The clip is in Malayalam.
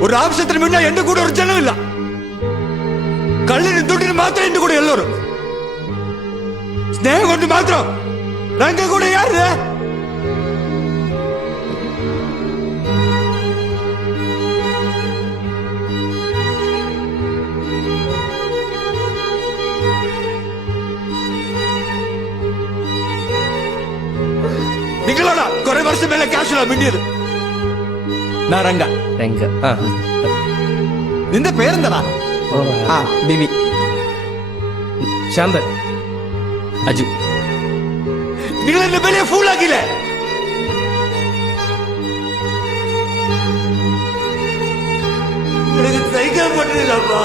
ഒരു ആവശ്യത്തിന് മുന്നേ എന്റെ കൂടെ ഒരു ജനമില്ല. കള്ളിന് തൊട്ടിന് മാത്രം എന്റെ കൂടെ എല്ലാവരും. സ്നേഹം കൊണ്ട് മാത്രം രംഗ കൂടെ യാര്? നിങ്ങളാണ് കുറെ വർഷം മേലെ ക്യാഷുള്ള മിണ്ടിയത്. രംഗ. നിന്റെ പേരെന്താടാ? ബിബി. ശാന്തൻ. അജു. നിങ്ങൾ എന്നെ വലിയ ഫൂളാക്കിയില്ലേ? എനിക്ക് സഹിക്കാൻ പറ്റുന്നില്ലപ്പാ.